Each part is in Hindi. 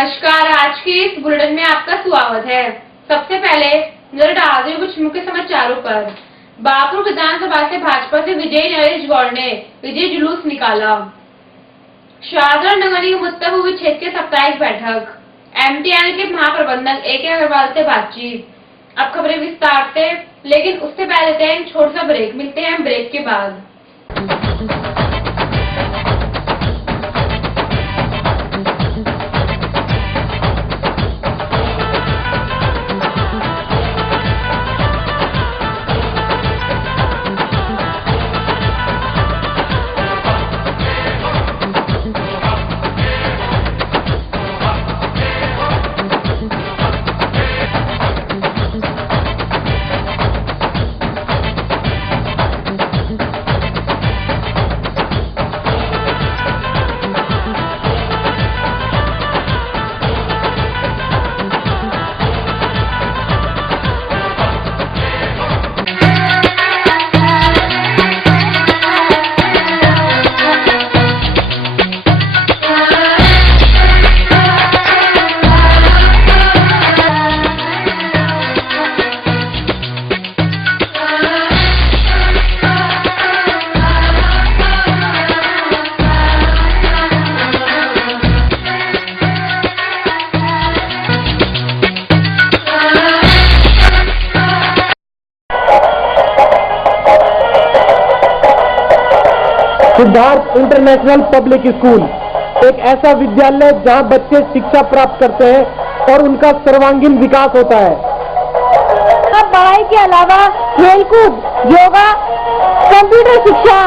नमस्कार, आज की इस बुलेटिन में आपका स्वागत है। सबसे पहले नजर डालते हैं कुछ मुख्य समाचारों पर। बापू विधानसभा से भाजपा से विजय नरेश गौड़ ने विजय जुलूस निकाला। शाहदरा नगर निगम उत्तर पूर्वी क्षेत्र की साप्ताहिक बैठक। एमटीएनएल के महाप्रबंधक ए.के. अग्रवाल से बातचीत। अब खबरें विस्तार से, लेकिन उससे पहले लेते हैं छोटा सा ब्रेक। मिलते हैं ब्रेक के बाद। सिद्धार्थ इंटरनेशनल पब्लिक स्कूल एक ऐसा विद्यालय जहां बच्चे शिक्षा प्राप्त करते हैं और उनका सर्वांगीण विकास होता है। पढ़ाई के अलावा खेलकूद, योगा, कंप्यूटर शिक्षा,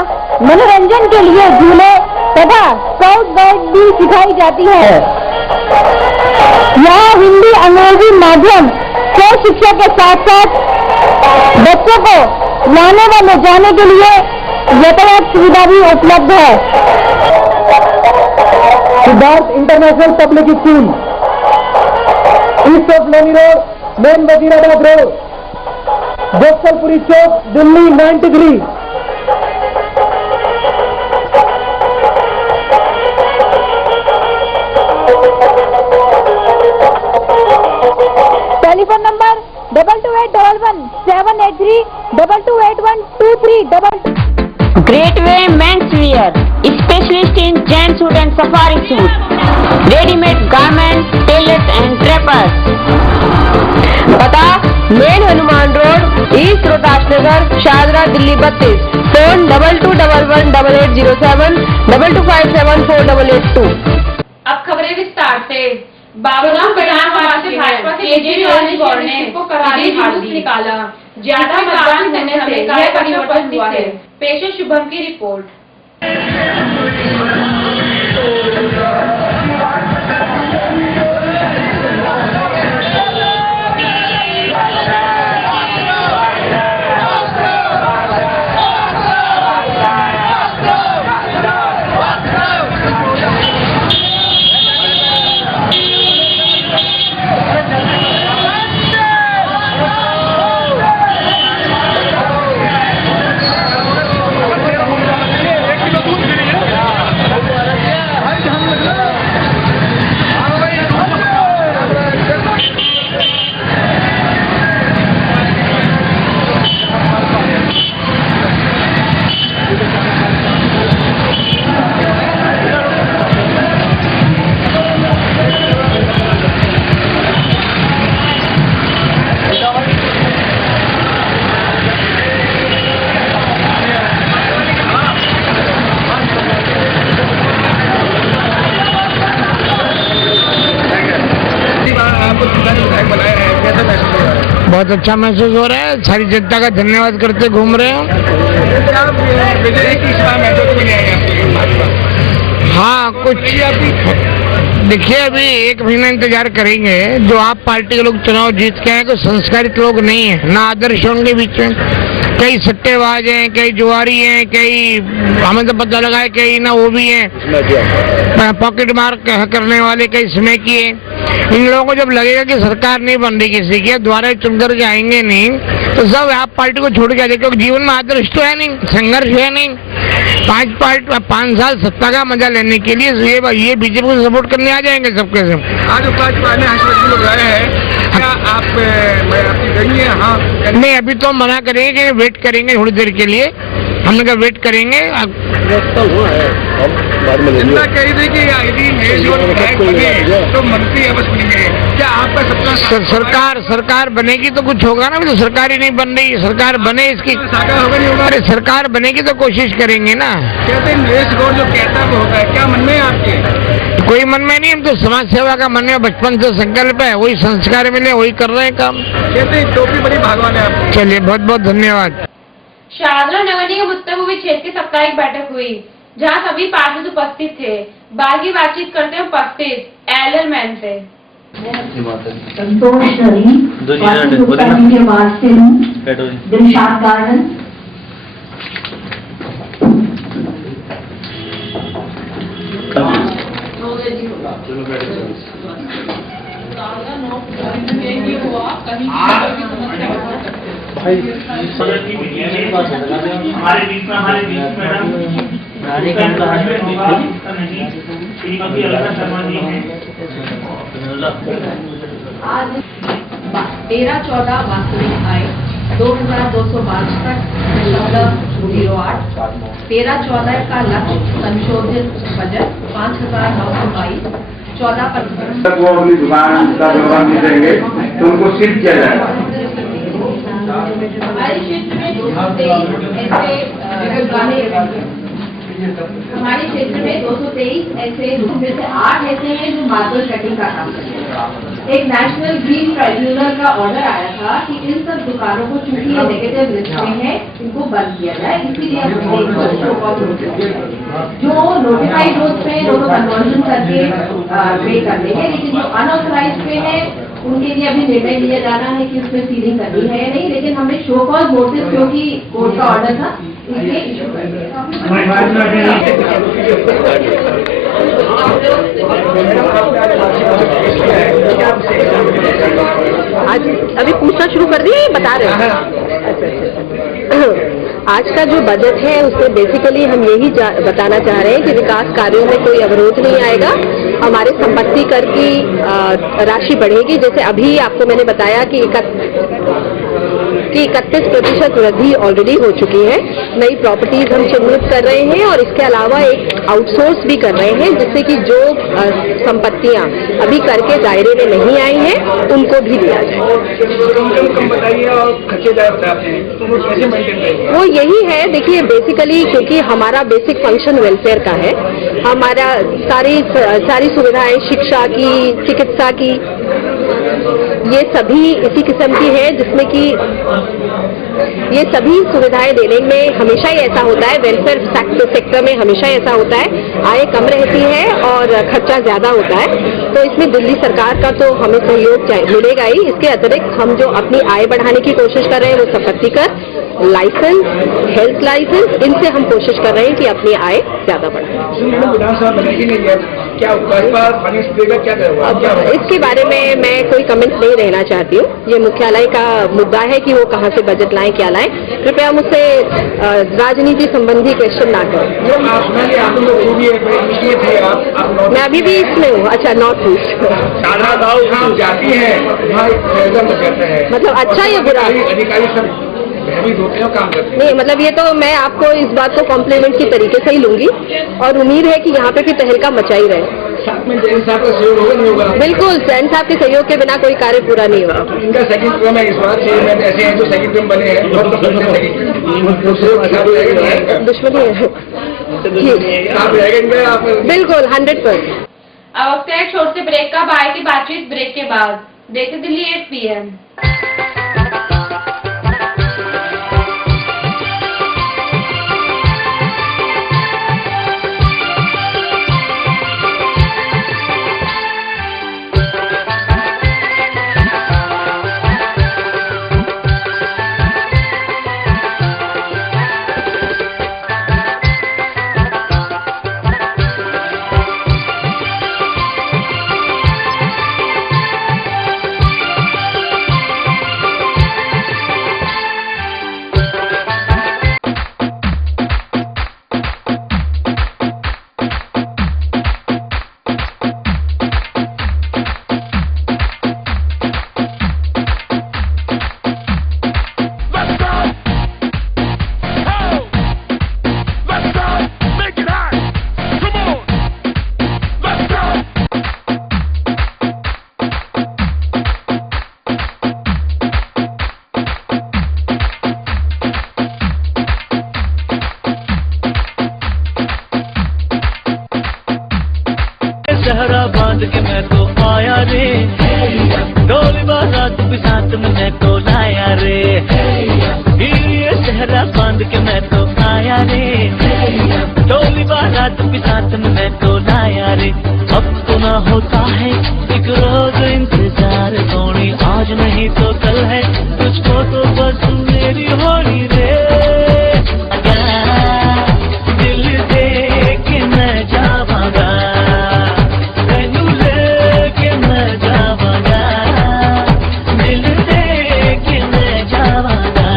मनोरंजन के लिए झूले तथा स्काउट गाइड भी सिखाई जाती है। यहाँ हिंदी, अंग्रेजी माध्यम से शिक्षा के साथ साथ बच्चों को लाने व ले जाने के लिए यातायात सुविधा भी उपलब्ध है। Siddharth international public school, east of Loni road, main Wazirabad road, Gopalpuri Chowk, Delhi 93। Telephone number 22811783 22812322। Greatway Menswear, specialist in gent suit and safari suit, ready-made garments, tailors and drapers. पता main Hanuman road, east Rohtas Nagar, Shahdara, Delhi 32। Phone 22111807 22574882। अब खबरें विस्तार से। बाबूराम विधानसभा से भाजपा से विजय नरेश गौड़ ने विजय जुलूस निकाला। ज्यादा मतदान होने से यह परिवर्तन हुआ है। पेश है शुभम की रिपोर्ट। बहुत अच्छा महसूस हो रहा है। सारी जनता का धन्यवाद करते घूम रहे हैं। हाँ, कुछ देखिए, अभी 1 महीना इंतजार करेंगे। जो आप पार्टी के लोग चुनाव जीत के आए, कोई संस्कारित लोग नहीं है, ना आदर्श होंगे बीच में। कई सट्टेबाज हैं, कई जुआरी हैं, कई हमें तो पता लगा है कई ना वो भी हैं पॉकेट मार करने वाले, कई स्मैकी हैं। इन लोगों को जब लगेगा कि सरकार नहीं बन रही किसी की, दोबारा चुन करके आएंगे नहीं, तो सब आप पार्टी को छोड़ के आ जाए, क्योंकि जीवन में आदर्श तो है नहीं, संघर्ष है नहीं। 5 साल सत्ता का मजा लेने के लिए ये बीजेपी को सपोर्ट करने आ जाएंगे सबके सब। आज भाजपा ने लोग आए हैं, क्या आप आपकी गई है? हाँ नहीं, अभी तो हम मना करेंगे कि वेट करेंगे थोड़ी देर के लिए, हमने कहा वेट करेंगे। चिंता कही थी कि यदि विधायक बने तो मंत्री अवश्य बनेंगे, क्या आपका सपना? सरकार बनेगी तो कुछ होगा ना, तो सरकार ही नहीं बन रही, सरकार बने इसकी साकार होगा नहीं होगा? अरे सरकार बनेगी तो कोशिश करेंगे ना। कहते हैं नरेश गौड़ जो कहता है वो होता है, क्या मन में है आपके? कोई मन में नहीं, हम तो समाज सेवा का मन में बचपन से संकल्प है, वही संस्कार मिले वही कर रहे हैं काम। कहते हैं टोपी बड़ी भगवान है आपकी। चलिए बहुत बहुत धन्यवाद। शाहदरा नगर निगम उत्तर पूर्वी क्षेत्र की साप्ताहिक बैठक हुई, जहां सभी पार्षद उपस्थित थे। बाद की बातचीत करते हुए उपस्थित एलरमैन से संतोष के वार्ड से हूँ, दिलशाद गार्डन। हमारे बीच में मैडम 13-14 वास्तविक आय 2262.08 13-14 का लक्ष्य संशोधित बजट 5,922 14 वो अपनी दुकान का जवाब देंगे तो उनको सील किया जाएगा। हमारे क्षेत्र में 223 ऐसे जिसमें से 8 ऐसे हैं जो मार्बल कटिंग का काम करते हैं। एक नेशनल ग्रीन ट्राइब्यूनल का ऑर्डर आया था कि इन सब दुकानों को चूंकि ये नेगेटिव लिस्ट में है, इनको बंद किया जाए, इसीलिए हमने जो नोटिफाइड रोड पे दोनों कन्वर्जन करके पे कर देंगे, लेकिन जो अनऑथराइज पे है उनके लिए अभी निर्णय लिया जाना है कि उसमें सीलिंग करनी है या नहीं। लेकिन हमने शो कॉज नोटिस, क्योंकि कोर्ट का ऑर्डर था, इसलिए इशू कर आज अभी पूछना शुरू कर दिए, बता रहे हैं। आज का जो बजट है उसमें बेसिकली हम यही बताना चाह रहे हैं कि विकास कार्यों में कोई अवरोध नहीं आएगा। हमारे संपत्ति कर की राशि बढ़ेगी, जैसे अभी आपको मैंने बताया कि 31% वृद्धि ऑलरेडी हो चुकी है। नई प्रॉपर्टीज हम चिन्हित कर रहे हैं और इसके अलावा एक आउटसोर्स भी कर रहे हैं, जिससे कि जो संपत्तियां अभी कर के दायरे में नहीं आई हैं उनको भी दिया जाए। वो यही है, देखिए बेसिकली क्योंकि हमारा बेसिक फंक्शन वेलफेयर का है, हमारा सारी सुविधाएं शिक्षा की, चिकित्सा की, ये सभी इसी किस्म की है, जिसमें कि ये सभी सुविधाएं देने में हमेशा ही ऐसा होता है, वेलफेयर सेक्टर में हमेशा ऐसा होता है, आय कम रहती है और खर्चा ज्यादा होता है। तो इसमें दिल्ली सरकार का तो हमें सहयोग मिलेगा ही। इसके अतिरिक्त हम जो अपनी आय बढ़ाने की कोशिश कर रहे हैं वो संपत्ति कर, लाइसेंस, हेल्थ लाइसेंस, इनसे हम कोशिश कर रहे हैं कि अपनी आय ज्यादा बढ़ाएं। विधानसभा बनेगी नहीं है, क्या फाइनेंस देगा, क्या करेगा? इसके बारे में मैं कोई कमेंट नहीं रहना चाहती हूँ। ये मुख्यालय का मुद्दा है कि वो कहाँ से बजट लाएं, क्या लाएं। कृपया मुझसे राजनीति संबंधी क्वेश्चन ना करें। मैं अभी भी इसमें हूँ। अच्छा, नॉर्थ ईस्ट जाती है, मतलब अच्छा या बुरा? अधिकारी सब काम करते नहीं, मतलब ये तो मैं आपको इस बात को कॉम्प्लीमेंट की तरीके से ही लूंगी और उम्मीद है कि यहाँ पे भी तहलका मचाई रहे। साथ में जैन साहब का सहयोग होगा नहीं होगा? बिल्कुल, जैन साहब के सहयोग के बिना कोई कार्य पूरा नहीं होगा। इनका सेकंड टर्म है इस बार, चेयरमैन ऐसे हैं जो सेकंड टर्म बने हैं, बहुत पसंद है दुश्मनी है। बिल्कुल 100%। अब वक्त है छोटे से ब्रेक का। बाय की बातचीत ब्रेक के बाद। देखते दिल्ली 8 PM। सहरा बांध के मैं तो आया रे, ढोल बारात भी साथ में मैं तो लाया रे, ये सहरा बांध के मैं तो आया रे, ढोल बारात भी साथ में मैं तो लाया रे। अब तो ना होता है एक रोज इंतजार सोनी, आज नहीं तो कल है तुझको तो बस मेरी होनी रे। दिल दे के मैं जावांगा, तैनू लेके मैं जावांगा, दिल दे के मैं जावांगा।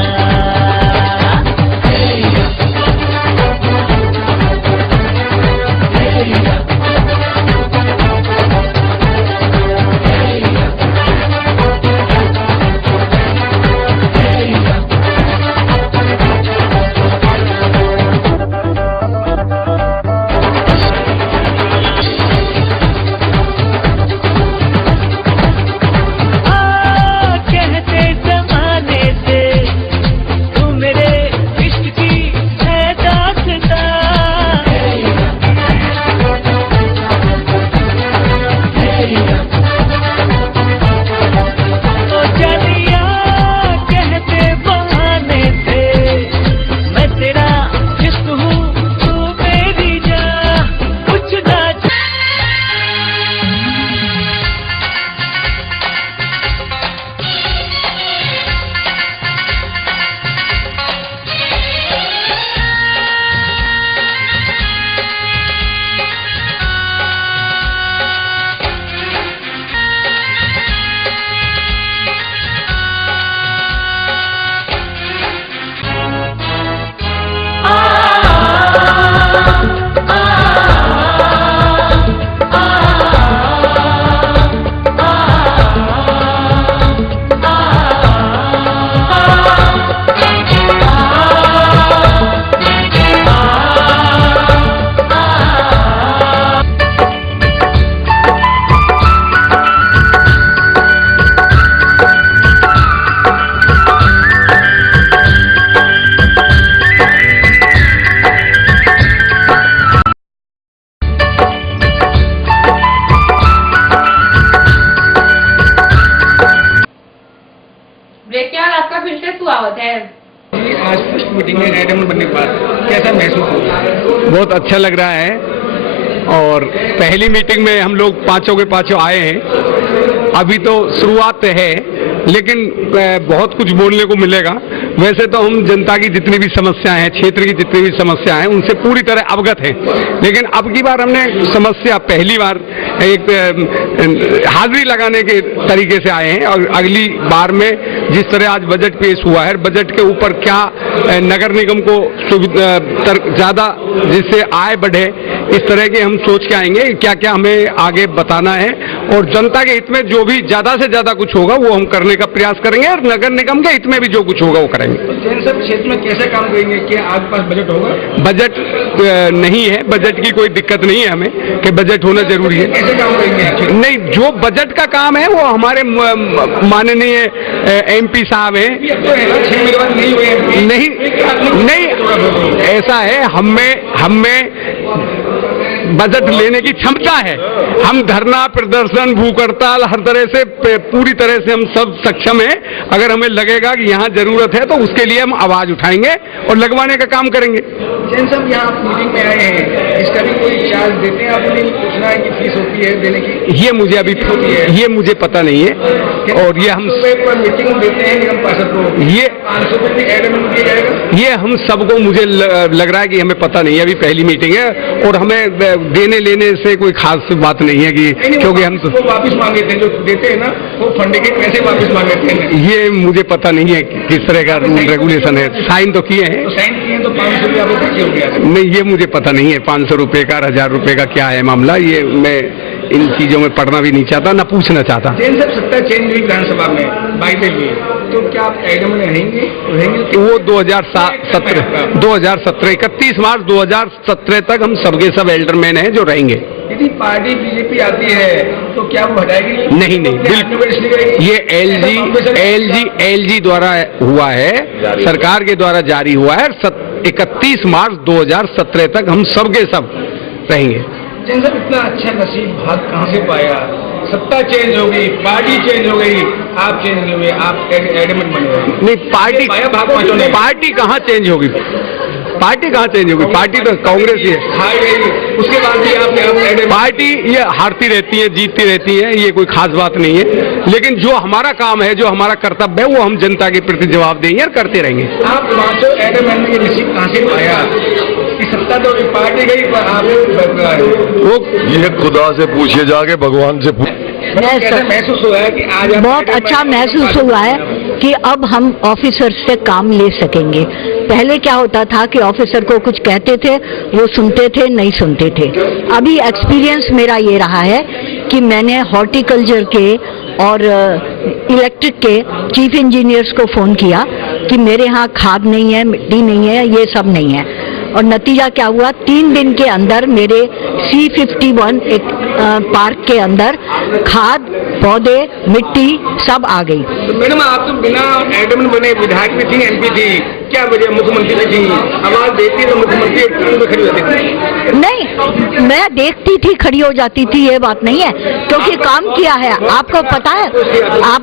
ब्रेक के बाद आपका फिर से स्वागत है। आज फर्स्ट मीटिंग में एडम बनने के बाद कैसा महसूस हुआ? बहुत अच्छा लग रहा है और पहली मीटिंग में हम लोग पांचों के पांचों आए हैं। अभी तो शुरुआत है लेकिन बहुत कुछ बोलने को मिलेगा। वैसे तो हम जनता की जितनी भी समस्याएं हैं, क्षेत्र की जितनी भी समस्याएं हैं, उनसे पूरी तरह अवगत हैं, लेकिन अब की बार हमने समस्या पहली बार एक हाजिरी लगाने के तरीके से आए हैं। और अगली बार में जिस तरह आज बजट पेश हुआ है, बजट के ऊपर क्या नगर निगम को ज़्यादा जिससे आय बढ़े, इस तरह के हम सोच के आएंगे क्या क्या हमें आगे बताना है, और जनता के हित में जो भी ज़्यादा से ज़्यादा कुछ होगा वो हम करने का प्रयास करेंगे, और नगर निगम के हित में भी जो कुछ होगा वो करेंगे। जैन सब क्षेत्र में कैसे काम करेंगे? क्या आपके पास बजट होगा? बजट नहीं है, बजट की कोई दिक्कत नहीं है हमें कि बजट होना जरूरी है। कैसे काम करेंगे? नहीं, जो बजट का काम है वो हमारे माननीय MP साहब हैं। 6 महीने बाद नहीं हुए? नहीं, ऐसा है, हमें बजट लेने की क्षमता है। हम धरना, प्रदर्शन, भूख हड़ताल, हर तरह से पूरी तरह से हम सब सक्षम हैं। अगर हमें लगेगा कि यहाँ जरूरत है तो उसके लिए हम आवाज उठाएंगे और लगवाने का काम करेंगे। जैन साहब, यहाँ मीटिंग में आए हैं, इसका भी कोई चार्ज देते हैं? आपने पूछना है कि फीस होती है देने की? ये मुझे अभी ये मुझे पता नहीं है। और ये हम मीटिंग देते हैं निगम पार्षद को, ये 500 रुपये एड दिया जाएगा? ये हम सबको, मुझे लग रहा है कि हमें पता नहीं है, अभी पहली मीटिंग है और हमें देने लेने से कोई खास बात नहीं है कि क्योंकि हम तो वापस मांगे थे, जो देते हैं ना वो फंड के पैसे वापस मांगे थे। ये मुझे पता नहीं है किस तरह का रूल रेगुलेशन है। साइन तो किए हैं, साइन किए तो 500 रुपये आपको खर्चे हो गया? नहीं, ये मुझे पता नहीं है 500 रुपये का, 1000 रुपये का क्या है मामला। ये मैं इन चीजों में पढ़ना भी नहीं चाहता, ना पूछना चाहता। जैन साहब, सत्ता चेंज हुई विधानसभा में 22 में, तो क्या आप एडम में रहेंगे? वो 2017, 31 मार्च 2017 तक हम सबके सब एल्डरमैन हैं जो रहेंगे। यदि पार्टी बीजेपी आती है तो क्या वो हटाएगी? नहीं, बिल्कुल। ये LG द्वारा हुआ है, सरकार के द्वारा जारी हुआ है। 31 मार्च 2017 तक हम सबके सब रहेंगे। जैन साहब इतना अच्छा नसीब भाग कहाँ से पाया? सत्ता चेंज हो गई, पार्टी चेंज हो गई, आप चेंज नहीं हुए, आप एडमिट बन गए। नहीं, पार्टी पार्टी कहाँ चेंज होगी? पार्टी कहाँ चेंज होगी? पार्टी तो कांग्रेस ही है। हार गई, उसके बाद भी आपने पार्टी ये हारती रहती है, जीतती रहती है, ये कोई खास बात नहीं है। लेकिन जो हमारा काम है, जो हमारा कर्तव्य है, वो हम जनता के प्रति जवाब देंगे और करते रहेंगे। आप पांचों एडमिट के नसीब कहाँ से पाया? कि सत्ता तो पार्टी गई पर आप वो ये खुदा से पूछिए, जाके भगवान से कैसा महसूस हुआ है कि आज बहुत अच्छा महसूस हुआ है कि अब हम ऑफिसर से काम ले सकेंगे। पहले क्या होता था कि ऑफिसर को कुछ कहते थे, वो सुनते थे, नहीं सुनते थे। अभी एक्सपीरियंस मेरा ये रहा है कि मैंने हॉर्टिकल्चर के और इलेक्ट्रिक के चीफ इंजीनियर्स को फोन किया कि मेरे यहाँ खाद नहीं है, मिट्टी नहीं है, ये सब नहीं है। और नतीजा क्या हुआ, 3 दिन के अंदर मेरे C51 एक पार्क के अंदर खाद, पौधे, मिट्टी सब आ गई। तो मैडम, आप तो बिना एडमिट बने विधायक भी थी, MP थी, क्या वजह? मुख्यमंत्री भी थी, आवाज देती तो मुख्यमंत्री खड़ी होती थी? नहीं, मैं देखती थी, खड़ी हो जाती थी, ये बात नहीं है, क्योंकि काम किया है। आपको पता है, आप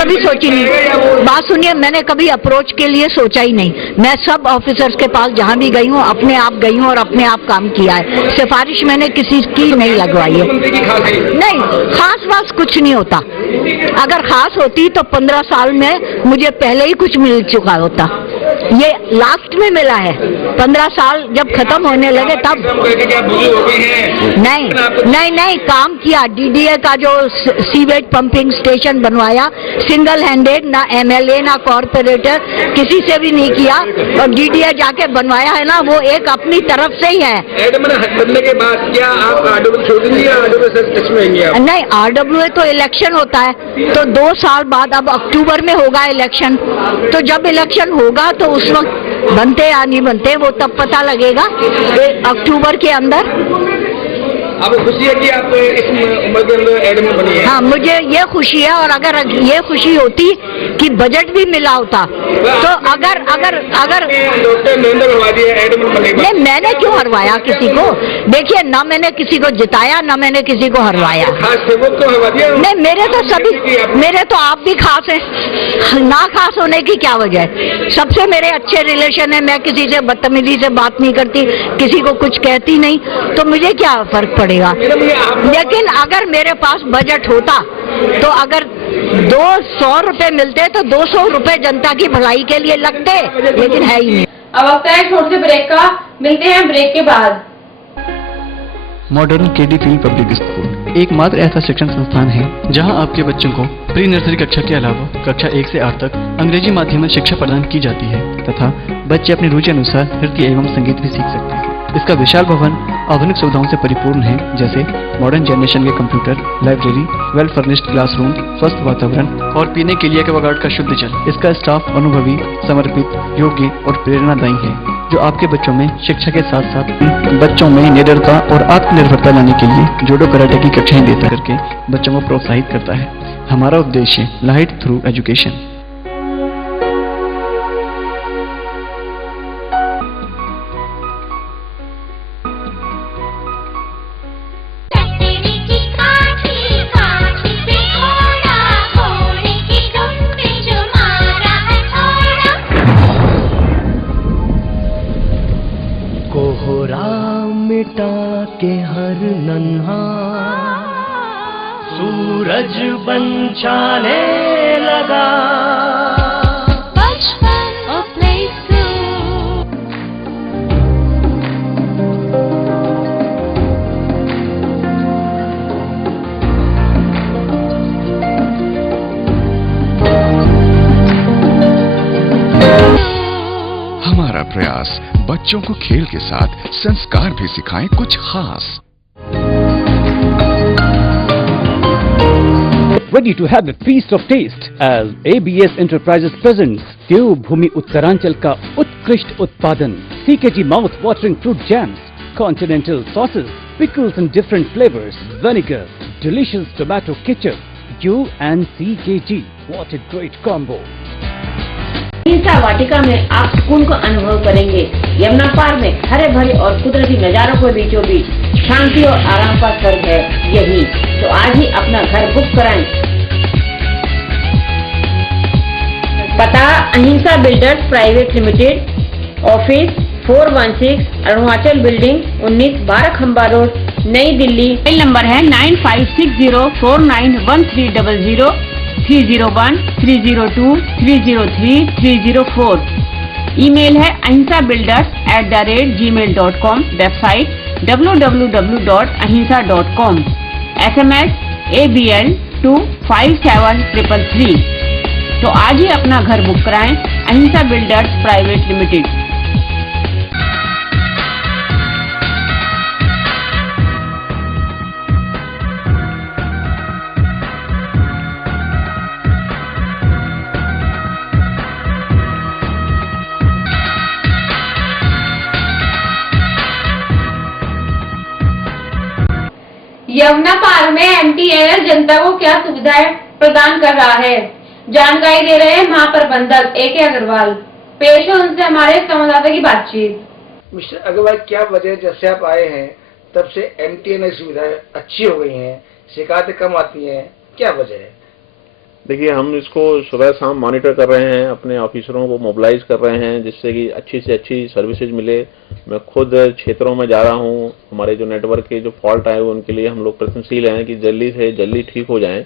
कभी सोची नहीं। बात सुनिए, मैंने कभी अप्रोच के लिए सोचा ही नहीं। मैं सब ऑफिसर्स के पास जहाँ भी गई हूँ, अपने आप गई हूँ और अपने आप काम किया है। सिफारिश मैंने किसी की नहीं लगवाई है। नहीं, खास बात कुछ नहीं होता। अगर खास होती तो 15 साल में मुझे पहले ही कुछ मिल चुका होता। ये लास्ट में मिला है। 15 साल जब खत्म होने लगे तब नहीं काम किया। DDA का जो सीवेज पंपिंग स्टेशन बनवाया, सिंगल हैंडेड, ना MLA ना कॉर्पोरेटर, किसी से भी नहीं किया। और DDA जाके बनवाया है ना, वो एक अपनी तरफ से ही है। बनने के बाद क्या आप RWA छोड़ देंगे या RWA में? नहीं, RWA तो इलेक्शन होता है, तो 2 साल बाद, अब अक्टूबर में होगा इलेक्शन। तो जब इलेक्शन होगा तो उस वक्त बनते या नहीं बनते वो तब पता लगेगा, अक्टूबर के अंदर। आपको खुशी है कि आप इस उम्र के अंदर एडमिट बनी है? हाँ, मुझे ये खुशी है। और अगर ये खुशी होती कि बजट भी मिला होता तो अगर डॉक्टर नरेंद्र हरवादी एडमिट बने। नहीं, मैंने क्यों हरवाया किसी को? देखिए, ना मैंने किसी को जिताया, ना मैंने किसी को हरवाया। खास थे वो क्यों हरवा दिया? नहीं, मेरे तो सभी, मेरे तो आप भी खास हैं। ना खास होने की क्या वजह है? सबसे मेरे अच्छे रिलेशन है। मैं किसी से बदतमीजी से बात नहीं करती, किसी को कुछ कहती नहीं, तो मुझे क्या फर्क पड़ेगा? लेकिन अगर मेरे पास बजट होता तो अगर 200 रुपए मिलते तो 200 रुपए जनता की भलाई के लिए लगते, लेकिन है ही नहीं। अब वक्त है छोटे से ब्रेक का, मिलते हैं ब्रेक के बाद। Modern KD field public school एकमात्र ऐसा शिक्षण संस्थान है जहां आपके बच्चों को प्री नर्सरी कक्षा के अलावा कक्षा 1 से 8 तक अंग्रेजी माध्यम में शिक्षा प्रदान की जाती है तथा बच्चे अपनी रुचि अनुसार नृत्य एवं संगीत भी सीख सकते हैं। इसका विशाल भवन आधुनिक सुविधाओं से परिपूर्ण है, जैसे मॉडर्न जनरेशन के computer, library, well furnished classroom, स्वस्थ वातावरण और पीने के लिए एक्वागार्ड का शुद्ध जल। इसका स्टाफ अनुभवी, समर्पित, योग्य और प्रेरणादायी है, जो आपके बच्चों में शिक्षा के साथ साथ बच्चों में निडरता और आत्मनिर्भरता लाने के लिए जूडो कराटे की कक्षाएं देता करके बच्चों को प्रोत्साहित करता है। हमारा उद्देश्य लाइट थ्रू एजुकेशन। के हर नन्हा सूरज बन छाने लगा। हमारा प्रयास बच्चों को खेल के साथ संस्कार भी सिखाएं कुछ खास। Ready to have a feast of taste as ABS Enterprises presents देवभूमि उत्तरांचल का उत्कृष्ट उत्पादन CKG mouth watering fruit jams, continental sauces, pickles in different flavors, vinegar, delicious tomato ketchup. You and CKG, what a great combo! अहिंसा वाटिका में आप सुकून को अनुभव करेंगे। यमुना पार में हरे भरे और कुदरती नजारों के बीचों बीच शांति और आराम का स्वर्ग है यही। तो आज ही अपना घर बुक कराएं। पता अहिंसा builders private limited, office 416 Arunachal building 19 12 खंबा रोड, नई दिल्ली। मोबाइल नंबर है 9560491300, 301 302 303 304। ईमेल है ahinsabuilders@gmail.com। Website www.ahinsa.com। SMS ABL 257333। तो आज ही अपना घर बुक कराएं। अहिंसा बिल्डर्स प्राइवेट लिमिटेड। यमुना पार में MTNL जनता को क्या सुविधाएं प्रदान कर रहा है, जानकारी दे रहे हैं महाप्रबंधक AK अग्रवाल। पेश है उनसे हमारे संवाददाता की बातचीत। मिस्टर अग्रवाल, क्या वजह जब से आप आए हैं तब से MTNL सुविधाएं अच्छी हो गई हैं, शिकायतें कम आती हैं, क्या वजह है? देखिए, हम इसको सुबह शाम मॉनिटर कर रहे हैं, अपने ऑफिसरों को मोबिलाइज कर रहे हैं जिससे कि अच्छी से अच्छी सर्विसेज मिले। मैं खुद क्षेत्रों में जा रहा हूं, हमारे जो नेटवर्क के जो फॉल्ट आए हुए उनके लिए हम लोग प्रयत्नशील हैं कि जल्दी से जल्दी ठीक हो जाएं।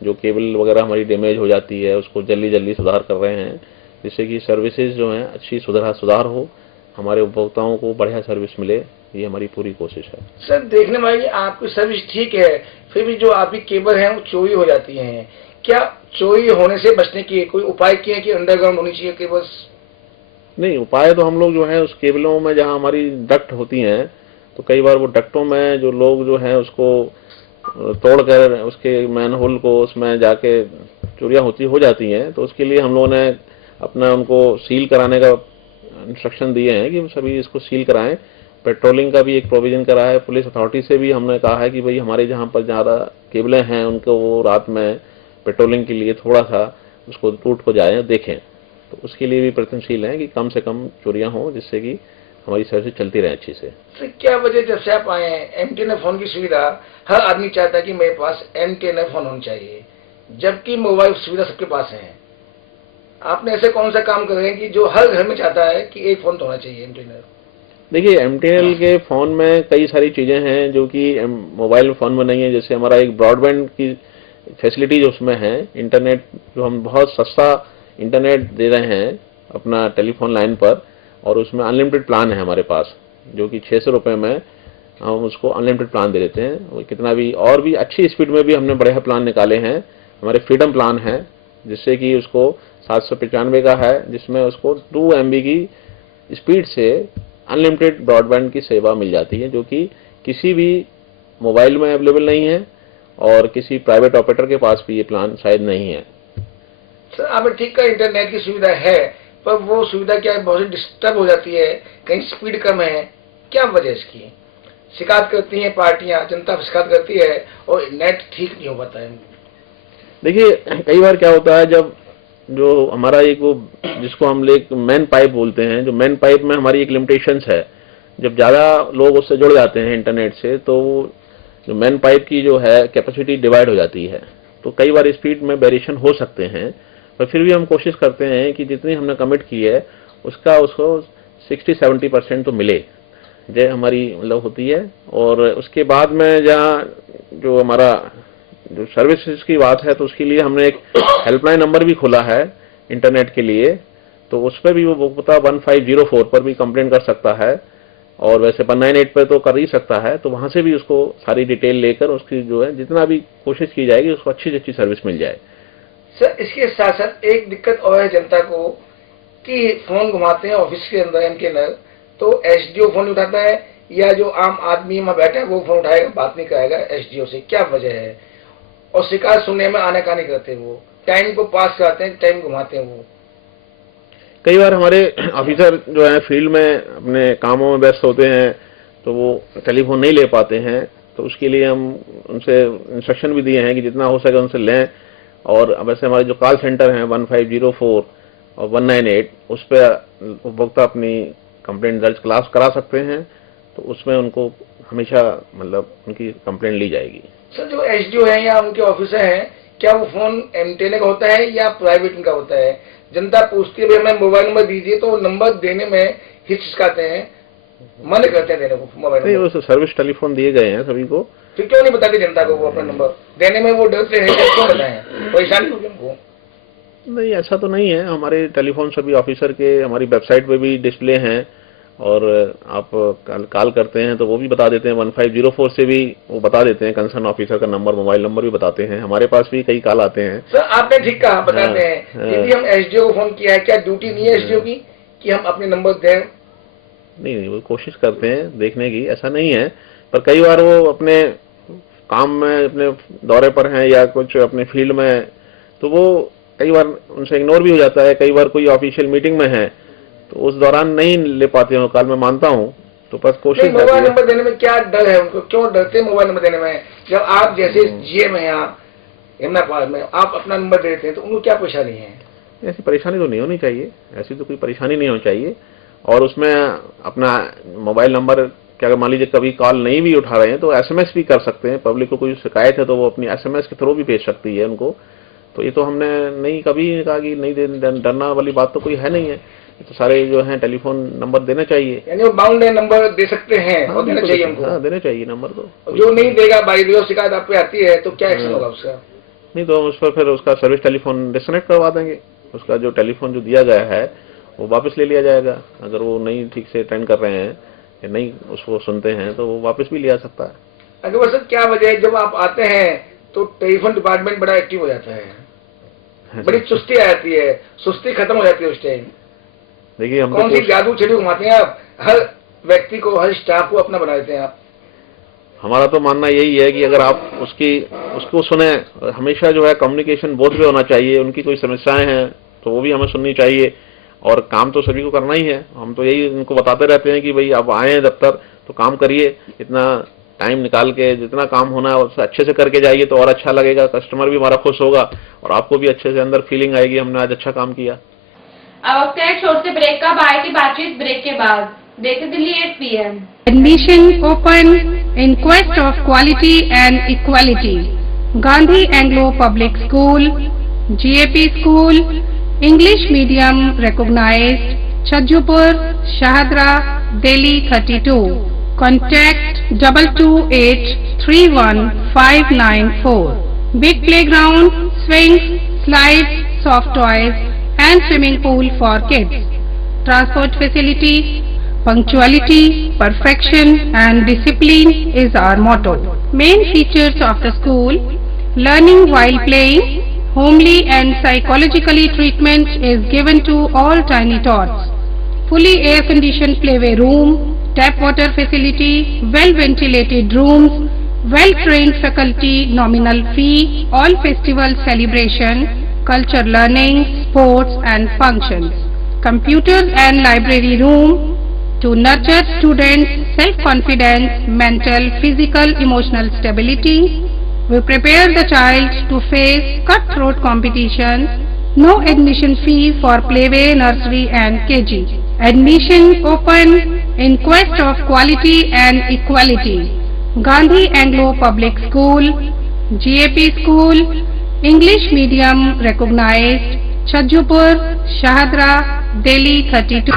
जो केबल वगैरह हमारी डैमेज हो जाती है उसको जल्दी सुधार कर रहे हैं जिससे कि सर्विसेज जो हैं अच्छी सुधार हो, हमारे उपभोक्ताओं को बढ़िया सर्विस मिले। ये हमारी पूरी कोशिश है। सर, देखने में आपकी सर्विस ठीक है, फिर भी जो आपकी केबल है वो चोरी हो जाती है। क्या चोरी होने से बचने के कोई उपाय किए हैं कि अंडरग्राउंड होनी चाहिए केबल्स? नहीं, उपाय तो हम लोग जो है उस केबलों में जहाँ हमारी डक्ट होती हैं तो कई बार वो डक्टों में जो लोग जो है उसको तोड़कर उसके मैनहोल को उसमें जाके चोरियां हो जाती हैं। तो उसके लिए हम लोगों ने अपना उनको सील कराने का इंस्ट्रक्शन दिए हैं कि सभी इसको सील कराएं। पेट्रोलिंग का भी एक प्रोविजन करा है। पुलिस अथॉरिटी से भी हमने कहा है कि भाई हमारे जहाँ पर ज़्यादा केबलें हैं उनको वो रात में पेट्रोलिंग के लिए थोड़ा सा उसको रूट को जाएं देखें। तो उसके लिए भी प्रयत्नशील हैं कि कम से कम चोरियां हों जिससे कि हमारी सर्विस चलती रहे अच्छी से। क्या वजह जब से आप आए हैं MTNL फोन की सुविधा हर आदमी चाहता है कि मेरे पास MTNL फोन होना चाहिए, जबकि मोबाइल सुविधा सबके पास है। आपने ऐसे कौन सा काम कर रहे हैं कि जो हर घर में चाहता है कि एक फोन तो होना चाहिए MTNL? देखिए, MTNL के फोन में कई सारी चीजें हैं जो कि मोबाइल फोन में नहीं है। जैसे हमारा एक ब्रॉडबैंड की फैसिलिटी जो उसमें है, इंटरनेट जो हम बहुत सस्ता इंटरनेट दे रहे हैं अपना टेलीफोन लाइन पर, और उसमें अनलिमिटेड प्लान है हमारे पास जो कि 600 रुपये में हम उसको अनलिमिटेड प्लान दे देते हैं। वो कितना भी और भी अच्छी स्पीड में भी हमने बढ़िया प्लान निकाले हैं। हमारे फ्रीडम प्लान है जिससे कि उसको 795 का है जिसमें उसको 2 MB की स्पीड से अनलिमिटेड ब्रॉडबैंड की सेवा मिल जाती है जो कि किसी भी मोबाइल में अवेलेबल नहीं है और किसी प्राइवेट ऑपरेटर के पास भी ये प्लान शायद नहीं है। सर, आपने ठीक का इंटरनेट की सुविधा है पर वो सुविधा क्या है बहुत डिस्टर्ब हो जाती है, कहीं स्पीड कम है, क्या वजह इसकी? शिकायत करती हैं पार्टियां, जनता शिकायत करती है और नेट ठीक नहीं हो पाता है। देखिए, कई बार क्या होता है जब जो हमारा एक वो जिसको हम एक मेन पाइप बोलते हैं, जो मेन पाइप में हमारी एक लिमिटेशंस है, जब ज़्यादा लोग उससे जुड़ जाते हैं इंटरनेट से तो जो मेन पाइप की जो है कैपेसिटी डिवाइड हो जाती है। तो कई बार स्पीड में वेरिएशन हो सकते हैं, पर फिर भी हम कोशिश करते हैं कि जितनी हमने कमिट की है उसको 60-70% तो मिले, जो हमारी मतलब होती है। और उसके बाद में जहाँ जो हमारा जो सर्विसेज की बात है तो उसके लिए हमने एक हेल्पलाइन नंबर भी खोला है इंटरनेट के लिए। तो उस पर भी वो उपभोक्ता 1504 पर भी कंप्लेंट कर सकता है और वैसे 198 पर तो कर ही सकता है। तो वहां से भी उसको सारी डिटेल लेकर उसकी जो है जितना भी कोशिश की जाएगी उसको अच्छी से अच्छी सर्विस मिल जाए। सर, इसके साथ साथ एक दिक्कत और है जनता को कि फोन घुमाते हैं ऑफिस के अंदर MTNL तो SDO फोन उठाता है या जो आम आदमी वहां बैठा है वो फोन उठाएगा, बात नहीं कराएगा SDO से, क्या वजह है? और शिकायत सुनने में आने का नहीं करते, वो टाइम को पास कराते हैं, टाइम घुमाते हैं। वो कई बार हमारे ऑफिसर जो है फील्ड में अपने कामों में व्यस्त होते हैं तो वो टेलीफोन नहीं ले पाते हैं। तो उसके लिए हम उनसे इंस्ट्रक्शन भी दिए हैं कि जितना हो सके उनसे लें। और वैसे हमारे जो कॉल सेंटर हैं 1504 और 198 उस पर उपभोक्ता अपनी कंप्लेंट दर्ज करा सकते हैं, तो उसमें उनको हमेशा मतलब उनकी कंप्लेंट ली जाएगी। सर, जो एसडीओ है या उनके ऑफिसर हैं, क्या वो फोन एमटीएनए का होता है या प्राइवेट इनका होता है? जनता पूछती है भाई हमें मोबाइल नंबर दीजिए, तो नंबर देने में हिचकिचाते हैं, मन करते हैं देने को मोबाइल नंबर। नहीं, वो सर्विस टेलीफोन दिए गए हैं सभी को। फिर क्यों नहीं बताते जनता को वो अपना नंबर देने में? वो डरते हैं, क्यों बताएं? परेशानी होगी उनको। नहीं, ऐसा तो नहीं है। हमारे टेलीफोन सभी ऑफिसर के हमारी वेबसाइट पे भी डिस्प्ले हैं, और आप कॉल करते हैं तो वो भी बता देते हैं। 1504 से भी वो बता देते हैं, कंसर्न ऑफिसर का नंबर, मोबाइल नंबर भी बताते हैं। हमारे पास भी कई कॉल आते हैं। सर, आपने ठीक कहा, बताते हैं। यदि हम एसडीओ को फोन किया है, क्या ड्यूटी नहीं है एसडीओ की कि हम अपने नंबर दें? नहीं, वो कोशिश करते हैं देखने की, ऐसा नहीं है। पर कई बार वो अपने काम में, अपने दौरे पर हैं या कुछ अपने फील्ड में, तो वो कई बार उनसे इग्नोर भी हो जाता है। कई बार कोई ऑफिशियल मीटिंग में है तो उस दौरान नहीं ले पाते हो कॉल, मैं मानता हूँ। तो बस कोशिश। मोबाइल नंबर देने में क्या डर है उनको? क्यों डरते हैं मोबाइल नंबर देने में? जब आप जैसे जीएम है यहाँ यमुना पार में, आप अपना नंबर देते हैं, तो उनको क्या परेशानी है? ऐसी परेशानी तो नहीं होनी चाहिए, ऐसी तो कोई परेशानी नहीं होनी चाहिए। और उसमें अपना मोबाइल नंबर, क्या मान लीजिए कभी कॉल नहीं भी उठा रहे हैं तो एसएमएस भी कर सकते हैं। पब्लिक को कोई शिकायत है तो वो अपनी एसएमएस के थ्रू भी भेज सकती है उनको। तो ये तो हमने नहीं कभी कहा कि नहीं डरना वाली बात तो कोई है नहीं है। तो सारे जो हैं टेलीफोन नंबर देने चाहिए, यानी वो बाउंड नंबर दे सकते हैं। और देना चाहिए हमको। हाँ, देने चाहिए नंबर। तो जो नहीं देगा, बाई जो शिकायत आप पे आती है, तो क्या एक्शन होगा उसका? नहीं, तो हम उस पर फिर उसका सर्विस टेलीफोन डिस्कनेक्ट करवा देंगे। उसका जो टेलीफोन जो दिया गया है वो वापस ले लिया जाएगा। अगर वो नहीं ठीक से अटेंड कर रहे हैं या नहीं उसको सुनते हैं तो वो वापस भी लिया सकता है। अगर वैसे क्या वजह है, जब आप आते हैं तो टेलीफोन डिपार्टमेंट बड़ा एक्टिव हो जाता है, बड़ी चुस्ती आ जाती है, सुस्ती खत्म हो जाती है उस टाइम? देखिए, हम कौन सी जादू छड़ी घुमाते हैं आप? हर व्यक्ति को, हर स्टाफ को अपना बना देते हैं आप। हमारा तो मानना यही है कि अगर आप उसको सुने, हमेशा जो है कम्युनिकेशन बोथ वे होना चाहिए। उनकी कोई समस्याएं हैं तो वो भी हमें सुननी चाहिए, और काम तो सभी को करना ही है। हम तो यही उनको बताते रहते हैं कि भाई आप आए हैं दफ्तर तो काम करिए, इतना टाइम निकाल के जितना काम होना है उससे अच्छे से करके जाइए तो और अच्छा लगेगा। कस्टमर भी हमारा खुश होगा और आपको भी अच्छे से अंदर फीलिंग आएगी हमने आज अच्छा काम किया। अब एक छोटे से ब्रेक का, आएगी बातचीत ब्रेक के बाद। देखते Delhi 8 PM। Admission open in quest of quality and equality. Gandhi Anglo Public School, GAP School, English Medium recognized, Chajjupur, Shahadra, Delhi 32. Contact 22831594. Big playground, swings, slides, soft toys and swimming pool for kids. Transport facility, punctuality, perfection and discipline is our motto. Main features of the school: learning while playing, homely and psychologically treatment is given to all tiny tots. Fully air-conditioned playway room, tap water facility, well-ventilated rooms, well-trained faculty, nominal fee, all festival celebration, culture learning, sports and functions. Computers and library room to nurture students' self-confidence, mental, physical, emotional stability. We prepare the child to face cutthroat competition. No admission fee for playway, nursery and KG. Admission open in quest of quality and equality. Gandhi Anglo Public School, GAP School, English Medium recognized, Chajjupur, Shahadra, Delhi 32.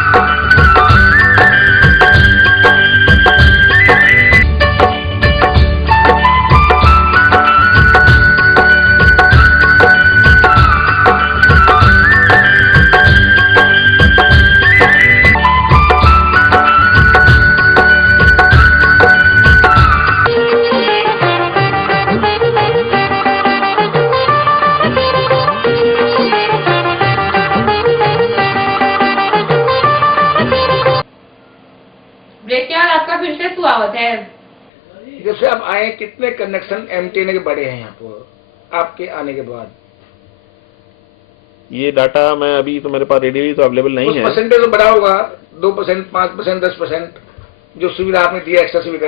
स्वागत है। जब से आप आए, कितने कनेक्शन एमटीएनए के बढ़े हैं यहाँ पर आपके आने के बाद? ये डाटा मैं अभी तो मेरे पास रेडी तो अवेलेबल नहीं है। परसेंटेज तो बढ़ा होगा, 2%, 5%, 10%, जो सुविधा आपने दिया, एक्स्ट्रा सुविधा।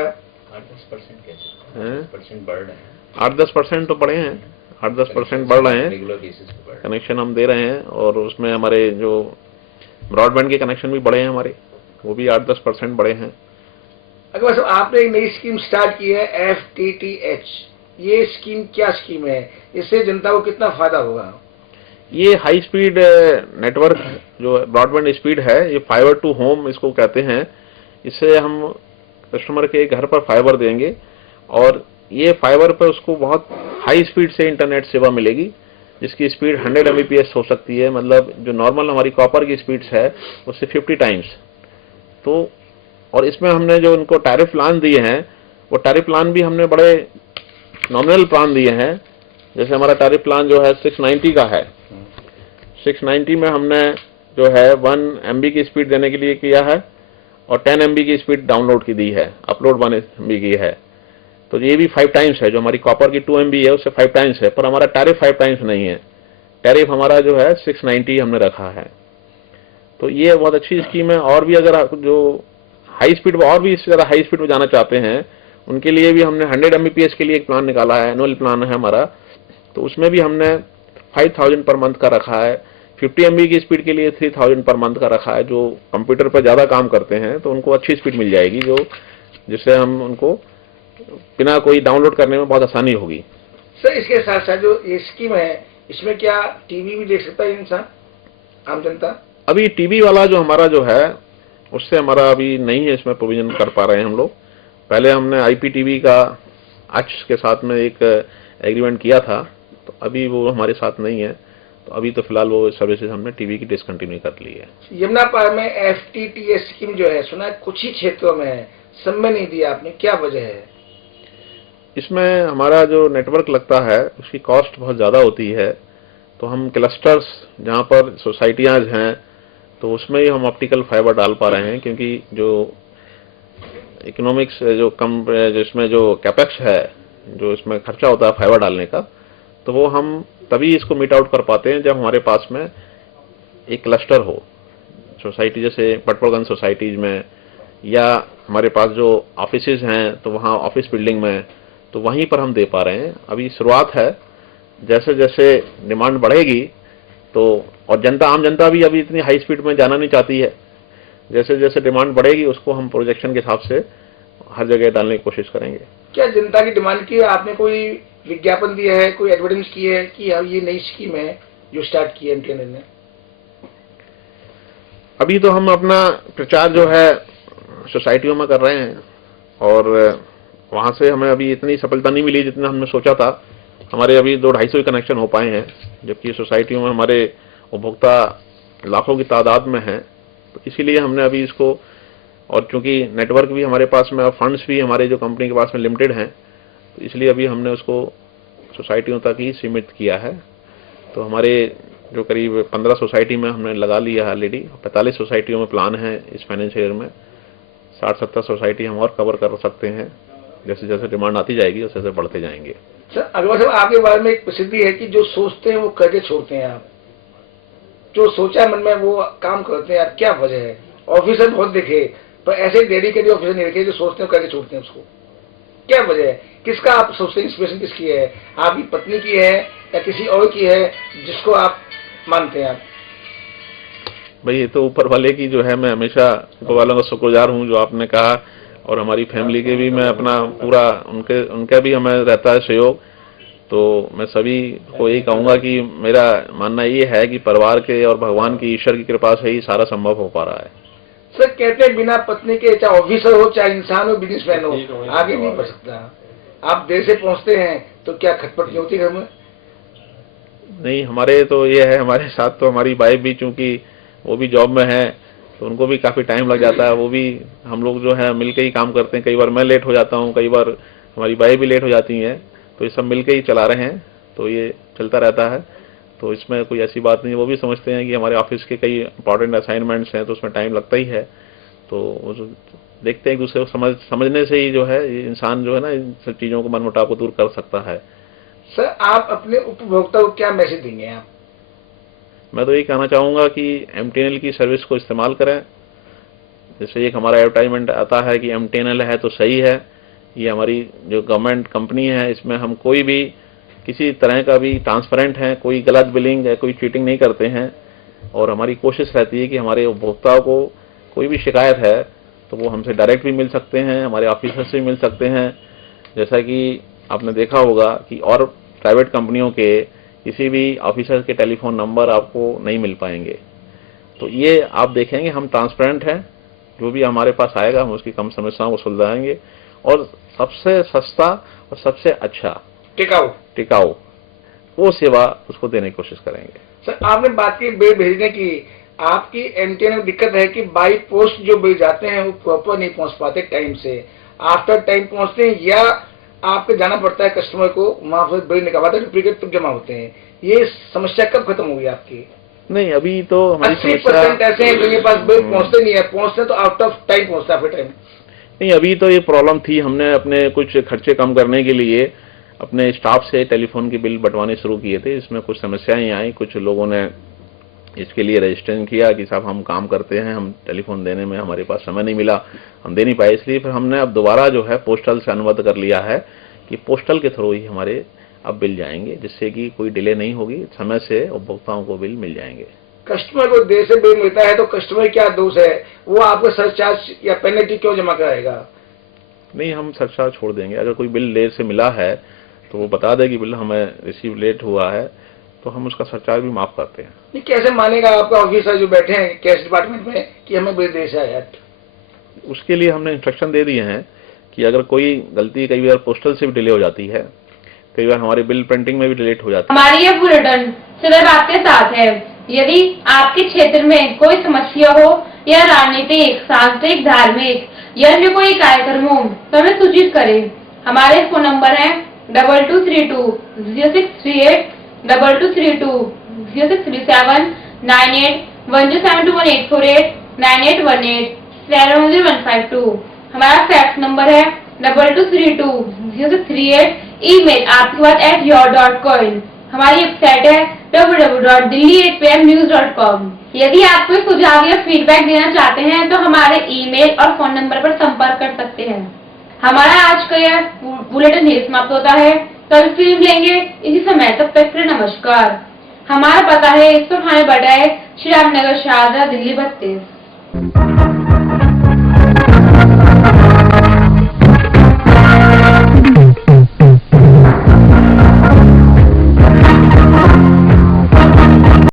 8-10% बढ़ रहे हैं। 8-10% तो बढ़े हैं। 8-10% बढ़ रहे हैं, कनेक्शन हम दे रहे हैं, और उसमें हमारे जो ब्रॉडबैंड के कनेक्शन भी बढ़े हैं हमारे, वो भी 8-10% बढ़े हैं। अगर साहब आपने एक नई स्कीम स्टार्ट की है FTTH, ये स्कीम क्या स्कीम है, इससे जनता को कितना फायदा होगा? ये हाई स्पीड नेटवर्क जो ब्रॉडबैंड स्पीड है, ये फाइबर टू होम इसको कहते हैं। इससे हम कस्टमर के घर पर फाइबर देंगे और ये फाइबर पर उसको बहुत हाई स्पीड से इंटरनेट सेवा मिलेगी, जिसकी स्पीड 100 Mbps हो सकती है, मतलब जो नॉर्मल हमारी कॉपर की स्पीड्स है उससे 50 टाइम्स। तो और इसमें हमने जो उनको टैरिफ प्लान दिए हैं, वो टैरिफ प्लान भी हमने बड़े नॉमिनल प्लान दिए हैं। जैसे हमारा टैरिफ प्लान जो है 690 का है, 690 में हमने जो है 1 MB की स्पीड देने के लिए किया है और 10 MB की स्पीड डाउनलोड की दी है, अपलोड 1 MB की है। तो ये भी 5 टाइम्स है, जो हमारी कॉपर की 2 MB है उससे 5 टाइम्स है, पर हमारा टैरिफ 5 टाइम्स नहीं है। टैरिफ हमारा जो है 690 हमने रखा है। तो ये बहुत अच्छी स्कीम है। और भी अगर जो हाई स्पीड और भी इससे ज़्यादा हाई स्पीड में जाना चाहते हैं, उनके लिए भी हमने 100 Mbps के लिए एक प्लान निकाला है, एनुअल प्लान है हमारा। तो उसमें भी हमने 5000 पर मंथ का रखा है। 50 MB की स्पीड के लिए 3000 पर मंथ का रखा है। जो कंप्यूटर पर ज़्यादा काम करते हैं तो उनको अच्छी स्पीड मिल जाएगी, जो जिससे हम उनको बिना कोई डाउनलोड करने में बहुत आसानी होगी। सर इसके साथ साथ जो ये स्कीम है, इसमें क्या टीवी भी देख सकता है इंसान, आम जनता? अभी टीवी वाला जो हमारा जो है उससे हमारा अभी नहीं है, इसमें प्रोविजन कर पा रहे हैं हम लोग। पहले हमने IPTV का ACS के साथ में एक एग्रीमेंट किया था, तो अभी वो हमारे साथ नहीं है। तो अभी तो फिलहाल वो सर्विसेज हमने टीवी की डिसकंटिन्यू कर ली है। यमुना पार में FTTH स्कीम जो है, सुना है कुछ ही क्षेत्रों में है, सब में नहीं दिया आपने, क्या वजह है? इसमें हमारा जो नेटवर्क लगता है उसकी कॉस्ट बहुत ज़्यादा होती है। तो हम क्लस्टर्स जहाँ पर सोसाइटियाँ हैं तो उसमें ही हम ऑप्टिकल फाइबर डाल पा रहे हैं, क्योंकि जो इकोनॉमिक्स जो कम जो इसमें जो कैपेक्स है, जो इसमें खर्चा होता है फाइबर डालने का, तो वो हम तभी इसको मीट आउट कर पाते हैं जब हमारे पास में एक क्लस्टर हो। सोसाइटी जैसे पटपड़गंज सोसाइटीज में, या हमारे पास जो ऑफिसेज हैं तो वहाँ ऑफिस बिल्डिंग में, तो वहीं पर हम दे पा रहे हैं। अभी शुरुआत है, जैसे जैसे डिमांड बढ़ेगी तो, और जनता आम जनता भी अभी इतनी हाई स्पीड में जाना नहीं चाहती है, जैसे जैसे डिमांड बढ़ेगी उसको हम प्रोजेक्शन के हिसाब से हर जगह डालने की कोशिश करेंगे। क्या जनता की डिमांड की आपने कोई विज्ञापन दिया है, कोई एडवर्टाइज की है कि अब ये नई स्कीम है जो स्टार्ट की है MTNL ने? अभी तो हम अपना प्रचार जो है सोसाइटियों में कर रहे हैं, और वहाँ से हमें अभी इतनी सफलता नहीं मिली जितना हमने सोचा था। हमारे अभी 200-250 कनेक्शन हो पाए हैं, जबकि सोसाइटियों में हमारे उपभोक्ता लाखों की तादाद में हैं। तो इसीलिए हमने अभी इसको, और चूंकि नेटवर्क भी हमारे पास में और फंड्स भी हमारे जो कंपनी के पास में लिमिटेड हैं, तो इसलिए अभी हमने उसको सोसाइटियों तक ही सीमित किया है। तो हमारे जो करीब 15 सोसाइटी में हमने लगा लिया है ऑलरेडी, 45 सोसाइटियों में प्लान है इस फाइनेंशियल ईयर में। 60-70 सोसाइटी हम और कवर कर सकते हैं। जैसे जैसे डिमांड आती जाएगी वैसे वैसे बढ़ते जाएंगे। सर अगवा साहब, आपके बारे में एक प्रसिद्धि है कि जो सोचते हैं वो करके छोड़ते हैं आप, जो सोचा मन में वो काम करते हैं आप, क्या वजह है? ऑफिसर बहुत देखे, पर ऐसे डेडिकेटेड ऑफिसर नहीं देखे जो सोचते हैं करके छोड़ते हैं उसको, क्या वजह है? किसका आप सोचते हैं, इंस्पिरेशन किसकी है? आपकी पत्नी की है या किसी और की है जिसको आप मानते हैं आप? भाई ये तो ऊपर वाले की जो है, मैं हमेशा ऊपर वालों का शुक्रगुजार हूँ जो आपने कहा, और हमारी फैमिली के भी मैं अपना पूरा उनका भी हमें रहता है सहयोग। तो मैं सभी को यही कहूँगा कि मेरा मानना ये है कि परिवार के और भगवान की, ईश्वर की कृपा से ही सारा संभव हो पा रहा है। सर कहते हैं बिना पत्नी के, चाहे ऑफिसर हो चाहे इंसान हो, बिजनेसमैन हो, आगे नहीं बढ़ सकता। आप देर से पहुँचते हैं तो क्या खटपट नहीं होती घर में? नहीं, हमारे तो ये है, हमारे साथ तो हमारी वाइफ भी, चूंकि वो भी जॉब में है तो उनको भी काफ़ी टाइम लग जाता है। वो भी, हम लोग जो है मिलके ही काम करते हैं। कई बार मैं लेट हो जाता हूँ, कई बार हमारी वाइफ भी लेट हो जाती हैं, तो ये सब मिलके ही चला रहे हैं। तो ये चलता रहता है, तो इसमें कोई ऐसी बात नहीं है। वो भी समझते हैं कि हमारे ऑफिस के कई इंपॉर्टेंट असाइनमेंट्स हैं तो उसमें टाइम लगता ही है। तो देखते हैं एक दूसरे को समझने से ही जो है इंसान जो है ना इन सब चीज़ों को, मनमुटाव को दूर कर सकता है। सर आप अपने उपभोक्ता को क्या मैसेज देंगे आप? मैं तो ये कहना चाहूँगा कि MTNL की सर्विस को इस्तेमाल करें। जैसे एक हमारा एडवर्टाइजमेंट आता है कि MTNL है तो सही है, ये हमारी जो गवर्नमेंट कंपनी है, इसमें हम कोई भी किसी तरह का भी ट्रांसपेरेंट हैं, कोई गलत बिलिंग है, कोई चीटिंग नहीं करते हैं। और हमारी कोशिश रहती है कि हमारे उपभोक्ताओं को कोई भी शिकायत है तो वो हमसे डायरेक्ट भी मिल सकते हैं, हमारे ऑफिसर से भी मिल सकते हैं। जैसा कि आपने देखा होगा कि और प्राइवेट कंपनियों के किसी भी ऑफिसर के टेलीफोन नंबर आपको नहीं मिल पाएंगे। तो ये आप देखेंगे हम ट्रांसपेरेंट हैं, जो भी हमारे पास आएगा हम उसकी कम समस्याओं को सुलझाएंगे और सबसे सस्ता और सबसे अच्छा टिकाऊ वो सेवा उसको देने की कोशिश करेंगे। सर, आपने बात की बिल भेजने की, आपकी एमटीएन में दिक्कत है कि बाई पोस्ट जो बिल जाते हैं वो प्रॉपर नहीं पहुंच पाते टाइम से, आफ्टर टाइम पहुंचते हैं या आपको जाना पड़ता है कस्टमर को, वहां से बिल निकलवाते हैं, डुप्लीकेट तक जमा होते हैं। ये समस्या कब खत्म होगी आपकी? नहीं, अभी तो हमारी 80% ऐसे हैं जिनके पास बिल पहुंचते नहीं है, पहुंचते तो आउट ऑफ टाइम पहुंचता है टाइम। नहीं, अभी तो ये प्रॉब्लम थी। हमने अपने कुछ खर्चे कम करने के लिए अपने स्टाफ से टेलीफोन के बिल बंटवाने शुरू किए थे। इसमें कुछ समस्याएं आई, कुछ लोगों ने इसके लिए रजिस्ट्रेशन किया कि साहब हम काम करते हैं, हम टेलीफोन देने में हमारे पास समय नहीं मिला, हम दे नहीं पाए। इसलिए फिर हमने अब दोबारा जो है पोस्टल से अनुबद्ध कर लिया है कि पोस्टल के थ्रू ही हमारे अब बिल जाएंगे, जिससे कि कोई डिले नहीं होगी, समय से उपभोक्ताओं को बिल मिल जाएंगे। कस्टमर को देर से बिल मिलता है तो कस्टमर क्या दोष है, वो आपको सरचार्ज या पेनल्टी क्यों जमा कराएगा? नहीं, हम सरचार्ज छोड़ देंगे। अगर कोई बिल देर से मिला है तो वो बता दे कि बिल हमें रिसीव लेट हुआ है तो हम उसका सरचार्ज भी माफ करते हैं। ये कैसे मानेगा आपका ऑफिसर जो बैठे हैं कैश डिपार्टमेंट में कि हमें बिल देर से आया? उसके लिए हमने इंस्ट्रक्शन दे दिए हैं कि अगर कोई गलती कई बार पोस्टल से भी डिले हो जाती है, कई बार हमारे बिल प्रिंटिंग में भी डिलेट हो जाती है। हमारी ये बुलेटिन सदैव आपके साथ है। यदि आपके क्षेत्र में कोई समस्या हो या राजनीतिक, सांस्कृतिक, धार्मिक या अन्य कोई कार्यक्रम हो तो हमें सूचित करें। हमारे फोन नंबर है 2232-0638, 2232-0637, 9810721848, 9818-70152। हमारा फैक्स नंबर है 2232-0638। Email aapkibaat@your.coin। हमारी वेबसाइट है www.delhi8pmnews.com। यदि आप कोई सुझाव या फीडबैक देना चाहते हैं तो हमारे ईमेल और फोन नंबर पर संपर्क कर सकते हैं। हमारा आज का यह बुलेटिन यही समाप्त होता है। कल फिर मिलेंगे इसी समय, तब तक के लिए नमस्कार। हमारा पता है 198 श्री राम नगर, शारदा, दिल्ली 32।